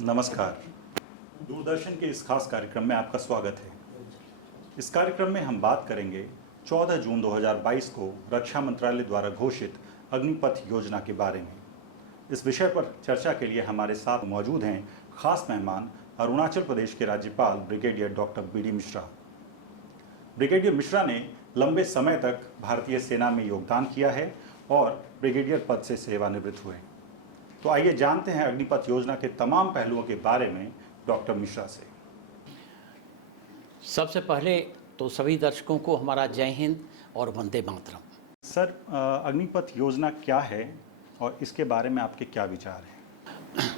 नमस्कार। दूरदर्शन के इस खास कार्यक्रम में आपका स्वागत है। इस कार्यक्रम में हम बात करेंगे 14 जून 2022 को रक्षा मंत्रालय द्वारा घोषित अग्निपथ योजना के बारे में। इस विषय पर चर्चा के लिए हमारे साथ मौजूद हैं खास मेहमान अरुणाचल प्रदेश के राज्यपाल brigadier doctor BD. Mishra. Brigadier Mishra ने लंबे समय तक भारतीय सेना में योगदान किया है और ब्रिगेडियर पद से सेवानिवृत्त हुए। तो आइए जानते हैं अग्निपथ योजना के तमाम पहलुओं के बारे में डॉक्टर मिश्रा से। सबसे पहले तो सभी दर्शकों को हमारा जय हिंद और वंदे मातरम। सर, अग्निपथ योजना क्या है और इसके बारे में आपके क्या विचार हैं?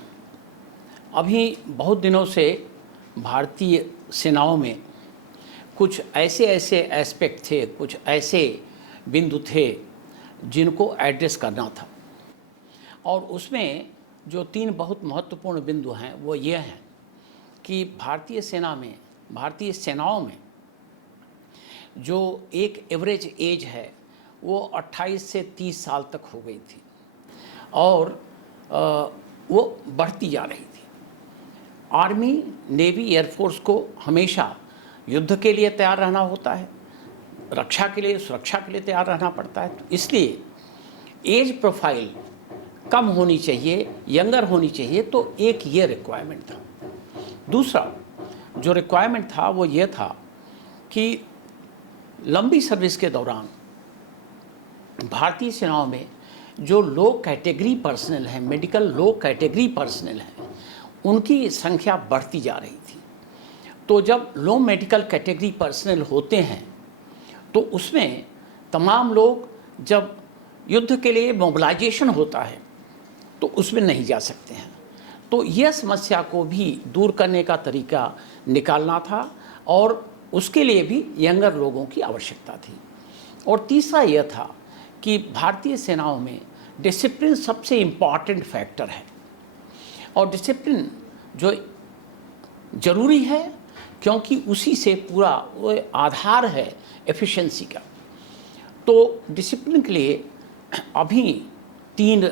अभी बहुत दिनों से भारतीय सेनाओं में कुछ ऐसे एस्पेक्ट थे, कुछ ऐसे बिंदु थे जिनको एड्रेस करना था, और उसमें जो 3 बहुत महत्वपूर्ण बिंदु हैं वो ये हैं कि भारतीय सेनाओं में जो एक एवरेज एज है वो 28 से 30 साल तक हो गई थी और वो बढ़ती जा रही थी। आर्मी, नेवी, एयरफोर्स को हमेशा युद्ध के लिए तैयार रहना होता है, रक्षा के लिए, सुरक्षा के लिए तैयार रहना पड़ता है। तो इसलिए एज प्रोफाइल कम होनी चाहिए, यंगर होनी चाहिए। तो एक ये रिक्वायरमेंट था। दूसरा जो रिक्वायरमेंट था वो ये था कि लंबी सर्विस के दौरान भारतीय सेनाओं में जो लो कैटेगरी पर्सनल हैं, मेडिकल लो कैटेगरी पर्सनल हैं, उनकी संख्या बढ़ती जा रही थी। तो जब लो मेडिकल कैटेगरी पर्सनल होते हैं तो उसमें तमाम लोग जब युद्ध के लिए मोबिलाइजेशन होता है तो उसमें नहीं जा सकते हैं। तो यह समस्या को भी दूर करने का तरीका निकालना था और उसके लिए भी यंगर लोगों की आवश्यकता थी। और तीसरा यह था कि भारतीय सेनाओं में डिसिप्लिन सबसे इम्पॉर्टेंट फैक्टर है और डिसिप्लिन जो ज़रूरी है क्योंकि उसी से पूरा वो आधार है एफिशिएंसी का। तो डिसिप्लिन के लिए अभी 3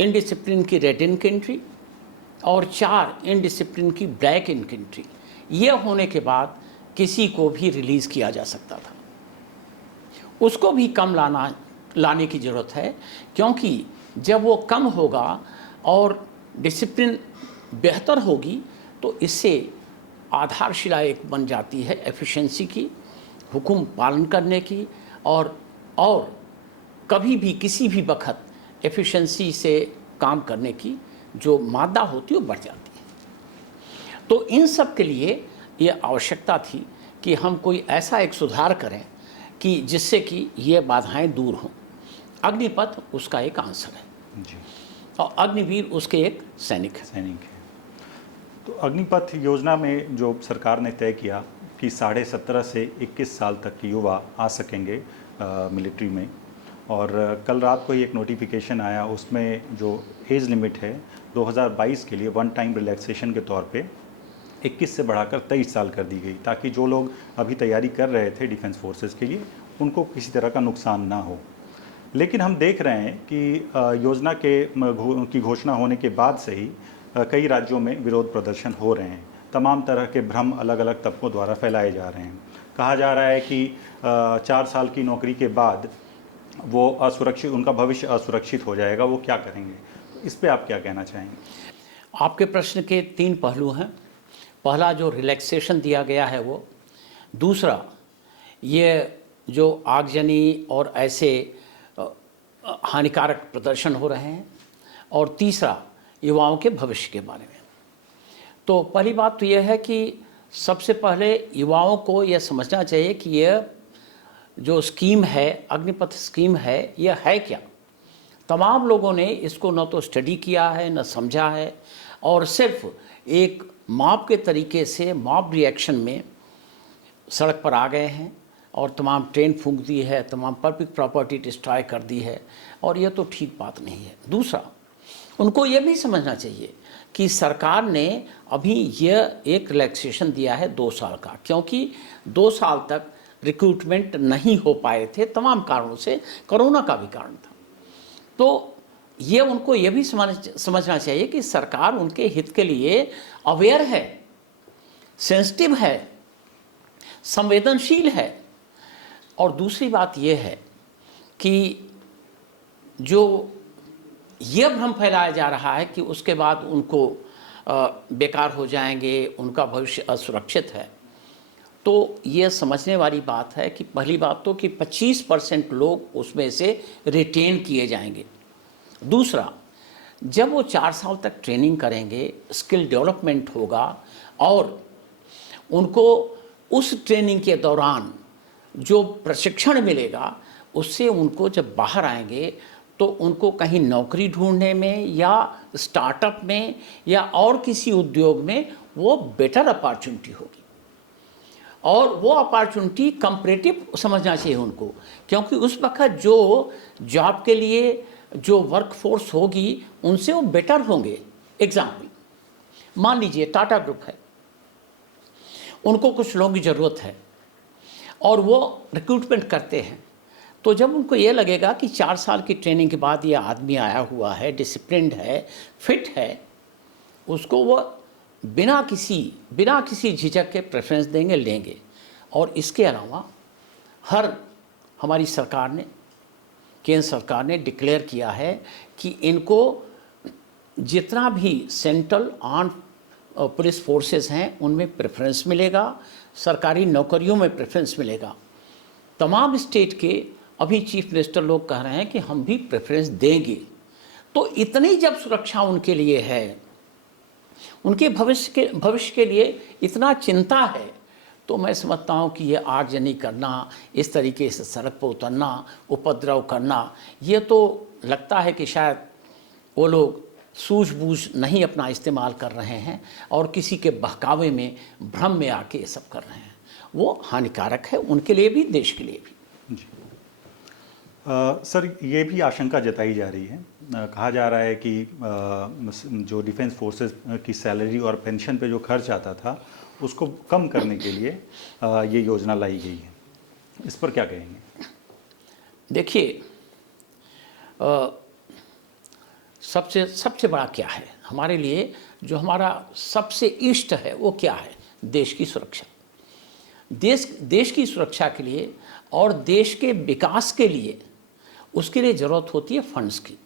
इनडिसिप्लिन की रेड इनकेंट्री और 4 इनडिसिप्लिन की ब्लैक इनकेंट्री, ये होने के बाद किसी को भी रिलीज़ किया जा सकता था। उसको भी कम लाने की ज़रूरत है क्योंकि जब वो कम होगा और डिसिप्लिन बेहतर होगी तो इससे आधारशिला एक बन जाती है एफिशिएंसी की, हुकुम पालन करने की, और कभी भी किसी भी वक्त एफिशिएंसी से काम करने की जो मात्रा होती है वो बढ़ जाती है। तो इन सब के लिए ये आवश्यकता थी कि हम कोई ऐसा एक सुधार करें कि जिससे कि ये बाधाएं दूर हों। अग्निपथ उसका एक आंसर है जी। और अग्निवीर उसके एक सैनिक है। तो अग्निपथ योजना में जो सरकार ने तय किया कि 17.5 से 21 साल तक के युवा आ सकेंगे मिलिट्री में, और कल रात को ही एक नोटिफिकेशन आया, उसमें जो एज लिमिट है 2022 के लिए वन टाइम रिलैक्सेशन के तौर पे 21 से बढ़ाकर 23 साल कर दी गई, ताकि जो लोग अभी तैयारी कर रहे थे डिफेंस फोर्सेस के लिए उनको किसी तरह का नुकसान ना हो। लेकिन हम देख रहे हैं कि योजना की घोषणा होने के बाद से ही कई राज्यों में विरोध प्रदर्शन हो रहे हैं। तमाम तरह के भ्रम अलग अलग तबकों द्वारा फैलाए जा रहे हैं। कहा जा रहा है कि 4 साल की नौकरी के बाद वो असुरक्षित, उनका भविष्य असुरक्षित हो जाएगा, वो क्या करेंगे? इस पे आप क्या कहना चाहेंगे? आपके प्रश्न के 3 पहलू हैं। पहला जो रिलैक्सेशन दिया गया है वो, दूसरा ये जो आगजनी और ऐसे हानिकारक प्रदर्शन हो रहे हैं, और तीसरा युवाओं के भविष्य के बारे में। तो पहली बात तो यह है कि सबसे पहले युवाओं को यह समझना चाहिए कि यह जो स्कीम है, अग्निपथ स्कीम है, यह है क्या। तमाम लोगों ने इसको न तो स्टडी किया है, न समझा है, और सिर्फ एक मॉब के तरीके से मॉब रिएक्शन में सड़क पर आ गए हैं और तमाम ट्रेन फूंक दी है, तमाम पब्लिक प्रॉपर्टी डिस्ट्रॉय कर दी है, और यह तो ठीक बात नहीं है। दूसरा, उनको यह भी समझना चाहिए कि सरकार ने अभी यह एक रिलैक्सेशन दिया है 2 साल का, क्योंकि 2 साल तक रिक्रूटमेंट नहीं हो पाए थे तमाम कारणों से, कोरोना का भी कारण था। तो ये उनको ये भी समझना चाहिए कि सरकार उनके हित के लिए अवेयर है, सेंसिटिव है, संवेदनशील है। और दूसरी बात यह है कि जो ये भ्रम फैलाया जा रहा है कि उसके बाद उनको बेकार हो जाएंगे, उनका भविष्य असुरक्षित है, तो ये समझने वाली बात है कि पहली बात तो कि 25% लोग उसमें से रिटेन किए जाएंगे। दूसरा, जब वो 4 साल तक ट्रेनिंग करेंगे, स्किल डेवलपमेंट होगा और उनको उस ट्रेनिंग के दौरान जो प्रशिक्षण मिलेगा उससे उनको जब बाहर आएंगे तो उनको कहीं नौकरी ढूंढने में या स्टार्टअप में या और किसी उद्योग में वो बेटर अपॉर्चुनिटी होगी। और वो अपॉर्चुनिटी कंपैरेटिव समझना चाहिए उनको, क्योंकि उस वक्त जो जॉब के लिए जो वर्कफोर्स होगी उनसे वो बेटर होंगे। एग्जाम्पल मान लीजिए टाटा ग्रुप है, उनको कुछ लोगों की ज़रूरत है और वो रिक्रूटमेंट करते हैं। तो जब उनको ये लगेगा कि 4 साल की ट्रेनिंग के बाद ये आदमी आया हुआ है, डिसिप्लिन्ड है, फिट है, उसको वो बिना किसी झिझक के प्रेफरेंस देंगे, लेंगे। और इसके अलावा हमारी सरकार ने, केंद्र सरकार ने डिक्लेयर किया है कि इनको जितना भी सेंट्रल आर्म पुलिस फोर्सेस हैं उनमें प्रेफरेंस मिलेगा, सरकारी नौकरियों में प्रेफरेंस मिलेगा। तमाम स्टेट के अभी चीफ मिनिस्टर लोग कह रहे हैं कि हम भी प्रेफरेंस देंगे। तो इतनी जब सुरक्षा उनके लिए है, उनके भविष्य के लिए इतना चिंता है, तो मैं समझता हूँ कि ये आगजनी करना, इस तरीके से सड़क पर उतरना, उपद्रव करना, ये तो लगता है कि शायद वो लोग सूझबूझ नहीं अपना इस्तेमाल कर रहे हैं और किसी के बहकावे में, भ्रम में आके ये सब कर रहे हैं। वो हानिकारक है उनके लिए भी, देश के लिए भी। जी सर, ये भी आशंका जताई जा रही है, कहा जा रहा है कि जो डिफेंस फोर्सेस की सैलरी और पेंशन पे जो खर्च आता था उसको कम करने के लिए ये योजना लाई गई है। इस पर क्या कहेंगे? देखिए, सबसे बड़ा क्या है हमारे लिए, जो हमारा सबसे इष्ट है वो क्या है? देश की सुरक्षा। देश की सुरक्षा के लिए और देश के विकास के लिए, उसके लिए ज़रूरत होती है फंड्स की।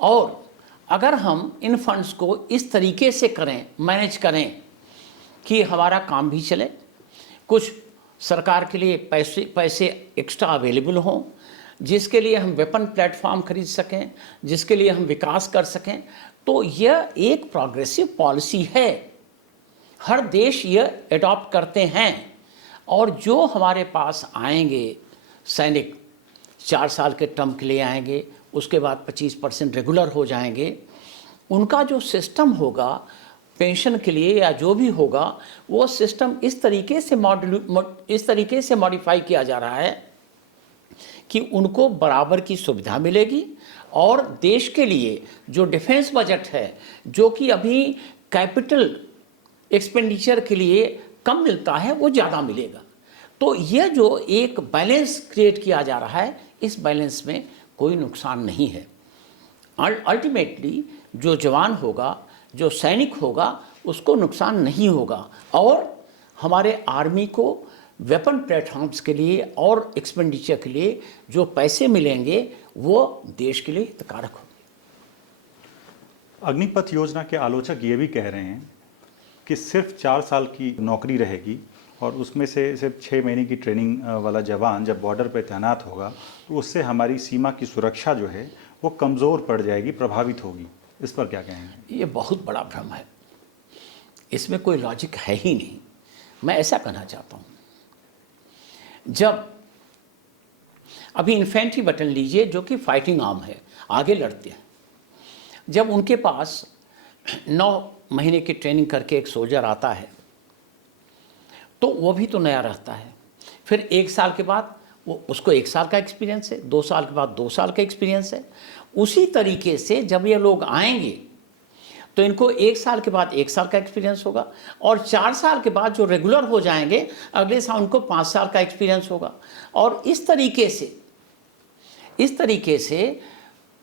और अगर हम इन फंड्स को इस तरीके से करें, मैनेज करें कि हमारा काम भी चले, कुछ सरकार के लिए पैसे एक्स्ट्रा अवेलेबल हों, जिसके लिए हम वेपन प्लेटफॉर्म खरीद सकें, जिसके लिए हम विकास कर सकें, तो यह एक प्रोग्रेसिव पॉलिसी है। हर देश यह एडॉप्ट करते हैं। और जो हमारे पास आएंगे सैनिक, 4 साल के टर्म के लिए आएंगे, उसके बाद 25% रेगुलर हो जाएंगे, उनका जो सिस्टम होगा पेंशन के लिए या जो भी होगा, वो सिस्टम इस तरीके से मॉडिफाई किया जा रहा है कि उनको बराबर की सुविधा मिलेगी। और देश के लिए जो डिफेंस बजट है, जो कि अभी कैपिटल एक्सपेंडिचर के लिए कम मिलता है, वो ज़्यादा मिलेगा। तो यह जो एक बैलेंस क्रिएट किया जा रहा है, इस बैलेंस में कोई नुकसान नहीं है। अल्टीमेटली जो जवान होगा, जो सैनिक होगा, उसको नुकसान नहीं होगा। और हमारे आर्मी को वेपन प्लेटफॉर्म्स के लिए और एक्सपेंडिचर के लिए जो पैसे मिलेंगे वो देश के लिए हितकारक होंगे। अग्निपथ योजना के आलोचक ये भी कह रहे हैं कि सिर्फ 4 साल की नौकरी रहेगी और उसमें से सिर्फ 6 महीने की ट्रेनिंग वाला जवान जब बॉर्डर पर तैनात होगा तो उससे हमारी सीमा की सुरक्षा जो है वो कमज़ोर पड़ जाएगी, प्रभावित होगी। इस पर क्या कहेंगे? ये बहुत बड़ा भ्रम है, इसमें कोई लॉजिक है ही नहीं। मैं ऐसा कहना चाहता हूँ, जब अभी इन्फेंट्री बटन लीजिए, जो कि फाइटिंग आर्म है, आगे लड़ते हैं, जब उनके पास 9 महीने की ट्रेनिंग करके एक सोल्जर आता है तो वो भी तो नया रहता है। फिर 1 साल के बाद उसको 1 साल का एक्सपीरियंस है, 2 साल के बाद 2 साल का एक्सपीरियंस है। उसी तरीके से जब ये लोग आएंगे तो इनको 1 साल के बाद 1 साल का एक्सपीरियंस होगा और 4 साल के बाद जो रेगुलर हो जाएंगे, अगले साल उनको 5 साल का एक्सपीरियंस होगा। और इस तरीके से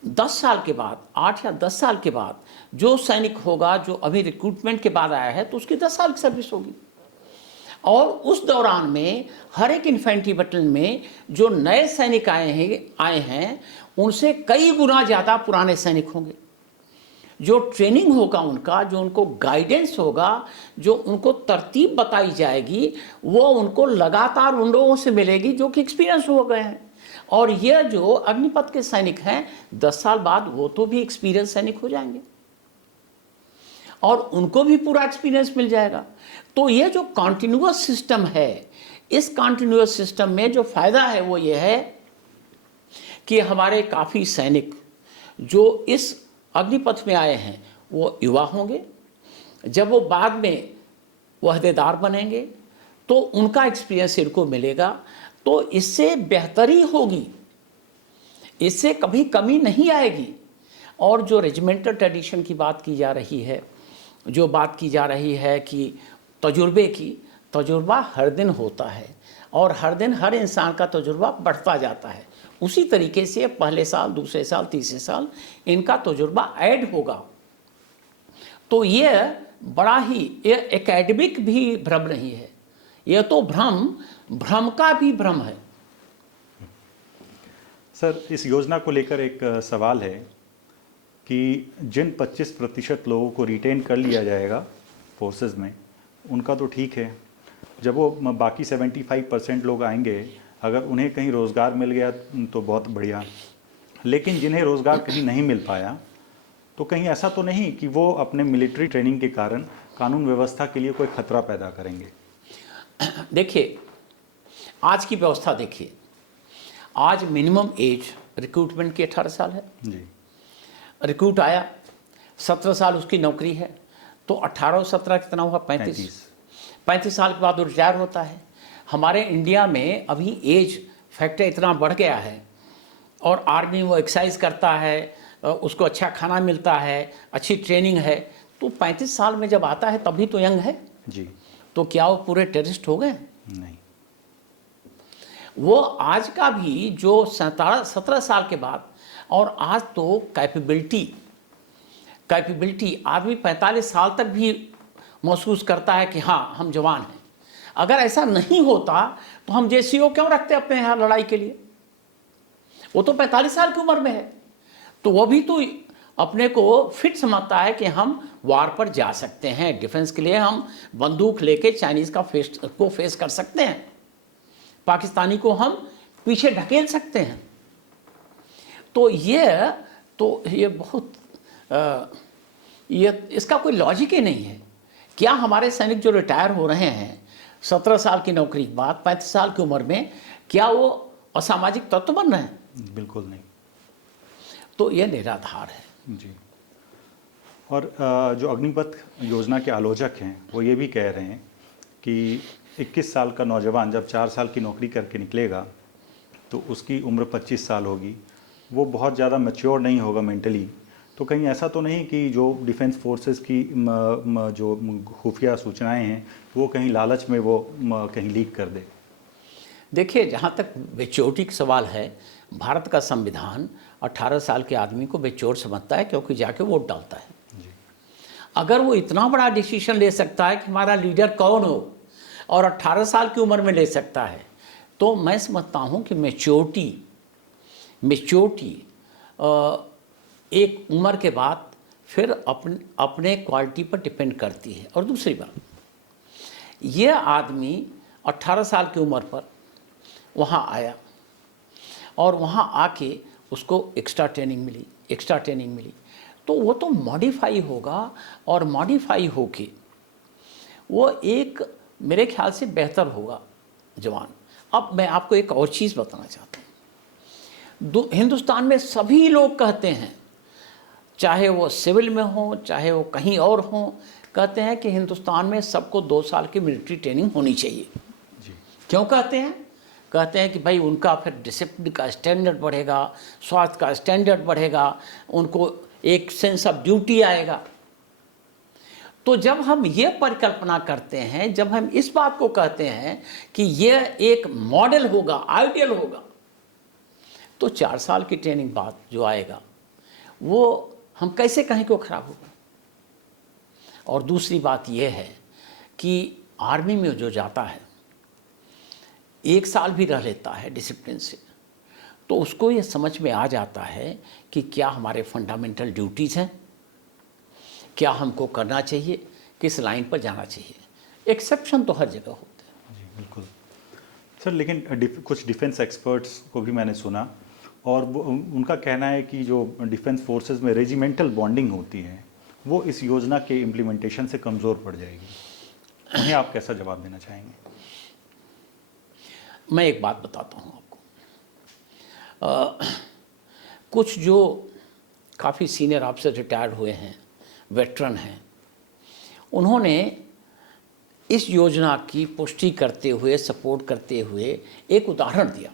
10 साल के बाद, 8 या 10 साल के बाद जो सैनिक होगा, जो अभी रिक्रूटमेंट के बाद आया है, तो उसकी 10 साल की सर्विस होगी। और उस दौरान में हर एक इन्फेंट्री बटालियन में जो नए सैनिक आए हैं उनसे कई गुना ज़्यादा पुराने सैनिक होंगे। जो ट्रेनिंग होगा उनका, जो उनको गाइडेंस होगा, जो उनको तरतीब बताई जाएगी, वो उनको लगातार उन लोगों से मिलेगी जो कि एक्सपीरियंस हो गए हैं। और ये जो अग्निपथ के सैनिक हैं 10 साल बाद वो तो भी एक्सपीरियंस सैनिक हो जाएंगे और उनको भी पूरा एक्सपीरियंस मिल जाएगा। तो ये जो कॉन्टिन्यूअस सिस्टम है, इस कॉन्टिन्यूअस सिस्टम में जो फ़ायदा है वो ये है कि हमारे काफ़ी सैनिक जो इस अग्निपथ में आए हैं वो युवा होंगे। जब वो बाद में वहदेदार बनेंगे तो उनका एक्सपीरियंस इनको मिलेगा, तो इससे बेहतरी होगी, इससे कभी कमी नहीं आएगी। और जो रेजिमेंटल ट्रेडिशन की बात की जा रही है, जो बात की जा रही है कि तजुर्बे की, तजुर्बा हर दिन होता है और हर दिन हर इंसान का तजुर्बा बढ़ता जाता है। उसी तरीके से पहले साल, दूसरे साल, तीसरे साल इनका तजुर्बा ऐड होगा। तो ये बड़ा ही, ये एकेडमिक भी भ्रम नहीं है, यह तो भ्रम का भी भ्रम है। सर, इस योजना को लेकर एक सवाल है कि जिन 25% लोगों को रिटेन कर लिया जाएगा फोर्सेस में, उनका तो ठीक है। जब वो बाकी 75% लोग आएंगे, अगर उन्हें कहीं रोज़गार मिल गया तो बहुत बढ़िया, लेकिन जिन्हें रोज़गार कहीं नहीं मिल पाया तो कहीं ऐसा तो नहीं कि वो अपने मिलिट्री ट्रेनिंग के कारण कानून व्यवस्था के लिए कोई खतरा पैदा करेंगे? देखिए, आज की व्यवस्था देखिए, आज मिनिमम एज रिक्रूटमेंट की 18 साल है जी। रिक्रूट आया, 17 साल उसकी नौकरी है, तो 18 और 17 कितना हुआ? 35 साल के बाद वो रिटायर होता है। हमारे इंडिया में अभी एज फैक्टर इतना बढ़ गया है और आर्मी वो एक्सरसाइज करता है, उसको अच्छा खाना मिलता है, अच्छी ट्रेनिंग है, तो 35 साल में जब आता है तभी तो यंग है जी। तो क्या वो पूरे टेररिस्ट हो गए? नहीं। वो आज का भी जो 17 साल के बाद, और आज तो कैपेबिलिटी आदमी 45 साल तक भी महसूस करता है कि हाँ हम जवान हैं। अगर ऐसा नहीं होता तो हम जेसीओ क्यों रखते अपने यहाँ लड़ाई के लिए? वो तो 45 साल की उम्र में है, तो वो भी तो अपने को फिट समझता है कि हम वार पर जा सकते हैं, डिफेंस के लिए हम बंदूक लेके चाइनीज़ को फेस कर सकते हैं, पाकिस्तानी को हम पीछे ढकेल सकते हैं। तो ये बहुत ये इसका कोई लॉजिक ही नहीं है। क्या हमारे सैनिक जो रिटायर हो रहे हैं 17 साल की नौकरी के बाद 35 साल की उम्र में, क्या वो असामाजिक तत्व बन रहे हैं? बिल्कुल नहीं। तो ये निराधार है जी। और जो अग्निपथ योजना के आलोचक हैं वो ये भी कह रहे हैं कि 21 साल का नौजवान जब 4 साल की नौकरी करके निकलेगा तो उसकी उम्र 25 साल होगी, वो बहुत ज़्यादा मैच्योर नहीं होगा मेंटली। तो कहीं ऐसा तो नहीं कि जो डिफेंस फोर्सेस की जो खुफिया सूचनाएं हैं वो कहीं लालच में वो कहीं लीक कर दे? देखिए, जहाँ तक बेचोटी का सवाल है, भारत का संविधान 18 साल के आदमी को बेचोट समझता है क्योंकि जाके वोट डालता है। अगर वो इतना बड़ा डिसीजन ले सकता है कि हमारा लीडर कौन हो और 18 साल की उम्र में ले सकता है, तो मैं समझता हूँ कि मेच्योरिटी एक उम्र के बाद फिर अपने क्वालिटी पर डिपेंड करती है। और दूसरी बात, ये आदमी 18 साल की उम्र पर वहाँ आया और वहाँ आके उसको एक्स्ट्रा ट्रेनिंग मिली, तो वो तो मॉडिफाई होगा और मॉडिफाई होके वो एक मेरे ख्याल से बेहतर होगा जवान। अब मैं आपको एक और चीज़ बताना चाहता हूँ। हिंदुस्तान में सभी लोग कहते हैं, चाहे वो सिविल में हो चाहे वो कहीं और हो, कहते हैं कि हिंदुस्तान में सबको 2 साल की मिलिट्री ट्रेनिंग होनी चाहिए। जी। क्यों कहते हैं? कहते हैं कि भाई उनका फिर डिसिप्लिन का स्टैंडर्ड बढ़ेगा, स्वास्थ्य का स्टैंडर्ड बढ़ेगा, उनको एक सेंस ऑफ ड्यूटी आएगा। तो जब हम ये परिकल्पना करते हैं, जब हम इस बात को कहते हैं कि ये एक मॉडल होगा, आइडियल होगा, तो 4 साल की ट्रेनिंग बाद जो आएगा वो हम कैसे कहें कि वो खराब होगा। और दूसरी बात यह है कि आर्मी में जो जाता है 1 साल भी रह लेता है डिसिप्लिन से, तो उसको ये समझ में आ जाता है कि क्या हमारे फंडामेंटल ड्यूटीज़ हैं, क्या हमको करना चाहिए, किस लाइन पर जाना चाहिए। एक्सेप्शन तो हर जगह होते हैं। जी बिल्कुल सर, लेकिन कुछ डिफेंस एक्सपर्ट्स को भी मैंने सुना और उनका कहना है कि जो डिफेंस फोर्सेस में रेजिमेंटल बॉन्डिंग होती है वो इस योजना के इम्प्लीमेंटेशन से कमज़ोर पड़ जाएगी। उन्हें आप कैसा जवाब देना चाहेंगे? मैं एक बात बताता हूँ आपको। कुछ जो काफ़ी सीनियर ऑफिसर रिटायर्ड हुए हैं, वेटरन हैं, उन्होंने इस योजना की पुष्टि करते हुए, सपोर्ट करते हुए एक उदाहरण दिया।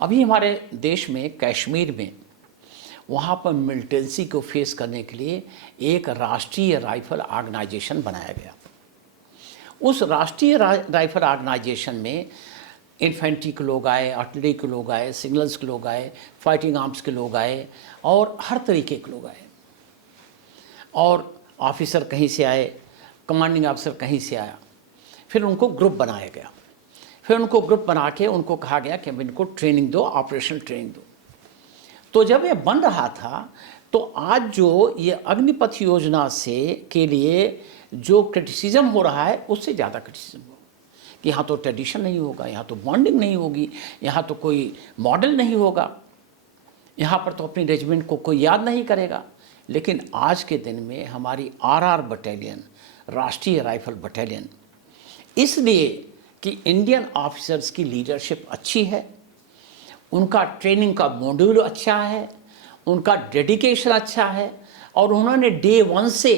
अभी हमारे देश में कश्मीर में वहाँ पर मिलिटेंसी को फेस करने के लिए एक राष्ट्रीय राइफल ऑर्गेनाइजेशन बनाया गया। उस राष्ट्रीय राइफल ऑर्गेनाइजेशन में इन्फेंट्री के लोग आए, आर्टिलरी के लोग आए, सिग्नल्स के लोग आए, फाइटिंग आर्म्स के लोग आए और हर तरीके के लोग आए। और ऑफिसर कहीं से आए, कमांडिंग ऑफिसर कहीं से आया। फिर उनको ग्रुप बनाया गया। फिर उनको ग्रुप बना के उनको कहा गया कि अब इनको ट्रेनिंग दो, ऑपरेशनल ट्रेनिंग दो। तो जब ये बन रहा था तो आज जो ये अग्निपथ योजना से के लिए जो क्रिटिसिज्म हो रहा है उससे ज़्यादा क्रिटिसिज्म हो कि यहाँ तो ट्रेडिशन नहीं होगा, यहाँ तो बॉन्डिंग नहीं होगी, यहाँ तो कोई मॉडल नहीं होगा, यहाँ पर तो अपनी रेजिमेंट को कोई याद नहीं करेगा। लेकिन आज के दिन में हमारी आरआर बटालियन, राष्ट्रीय राइफल बटालियन, इसलिए कि इंडियन ऑफिसर्स की लीडरशिप अच्छी है, उनका ट्रेनिंग का मॉड्यूल अच्छा है, उनका डेडिकेशन अच्छा है और उन्होंने डे 1 से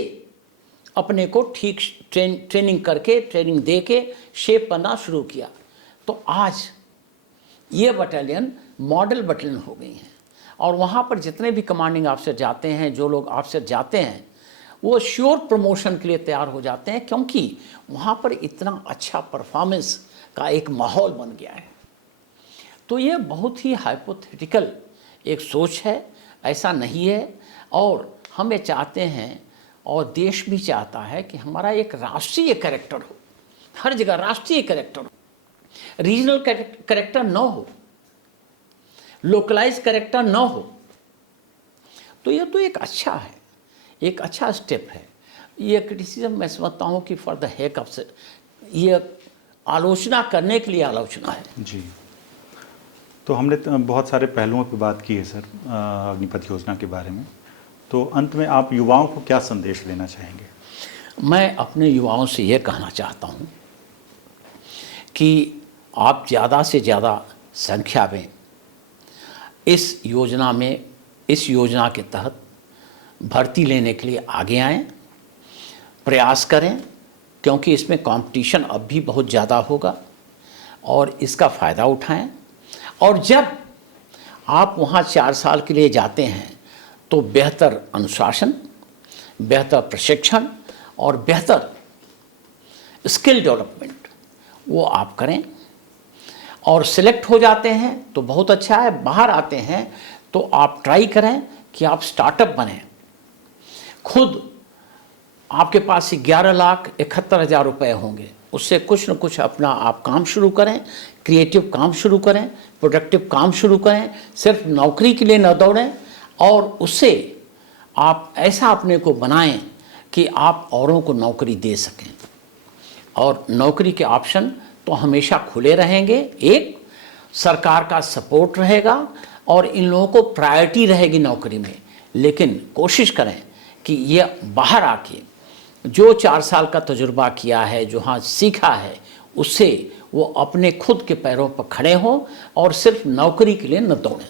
अपने को ठीक ट्रेनिंग करके, ट्रेनिंग दे के शेप करना शुरू किया। तो आज ये बटालियन मॉडल बटालियन हो गई हैं और वहाँ पर जितने भी कमांडिंग ऑफिसर जाते हैं, जो लोग ऑफिसर जाते हैं, वो श्योर प्रमोशन के लिए तैयार हो जाते हैं, क्योंकि वहाँ पर इतना अच्छा परफॉर्मेंस का एक माहौल बन गया है। तो ये बहुत ही हाइपोथेटिकल एक सोच है, ऐसा नहीं है। और हम ये चाहते हैं और देश भी चाहता है कि हमारा एक राष्ट्रीय कैरेक्टर हो, हर जगह राष्ट्रीय कैरेक्टर हो, रीजनल कैरेक्टर न हो, लोकलाइज कैरेक्टर न हो। तो ये तो एक अच्छा है, एक अच्छा स्टेप है। ये क्रिटिसिज्म मैं समझता हूँ कि फॉर द हेक ऑफ, ये आलोचना करने के लिए आलोचना है। जी, तो हमने बहुत सारे पहलुओं पर बात की है सर अग्निपथ योजना के बारे में। तो अंत में आप युवाओं को क्या संदेश देना चाहेंगे? मैं अपने युवाओं से ये कहना चाहता हूँ कि आप ज़्यादा से ज़्यादा संख्या में इस योजना के तहत भर्ती लेने के लिए आगे आएं, प्रयास करें, क्योंकि इसमें कंपटीशन अब भी बहुत ज़्यादा होगा और इसका फ़ायदा उठाएं। और जब आप वहाँ 4 साल के लिए जाते हैं तो बेहतर अनुशासन, बेहतर प्रशिक्षण और बेहतर स्किल डेवलपमेंट वो आप करें। और सिलेक्ट हो जाते हैं तो बहुत अच्छा है, बाहर आते हैं तो आप ट्राई करें कि आप स्टार्टअप बनें। खुद आपके पास 11,71,000 रुपये होंगे, उससे कुछ न कुछ अपना आप काम शुरू करें, क्रिएटिव काम शुरू करें, प्रोडक्टिव काम शुरू करें। सिर्फ नौकरी के लिए न दौड़ें और उससे आप ऐसा अपने को बनाएं कि आप औरों को नौकरी दे सकें। और नौकरी के ऑप्शन तो हमेशा खुले रहेंगे, एक सरकार का सपोर्ट रहेगा और इन लोगों को प्रायोरिटी रहेगी नौकरी में। लेकिन कोशिश करें कि ये बाहर आके जो 4 साल का तजुर्बा किया है, जो हाँ सीखा है, उससे वो अपने खुद के पैरों पर खड़े हों और सिर्फ नौकरी के लिए न दौड़ें।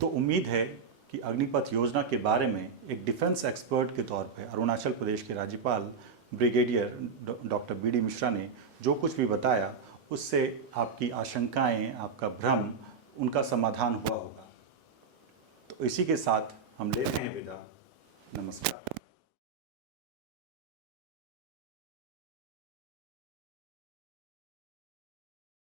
तो उम्मीद है कि अग्निपथ योजना के बारे में एक डिफेंस एक्सपर्ट के तौर पर अरुणाचल प्रदेश के राज्यपाल brigadier doctor B D Mishra ने जो कुछ भी बताया उससे आपकी आशंकाएं, आपका भ्रम, उनका समाधान हुआ होगा। तो इसी के साथ हम लेते हैं विदा। नमस्कार।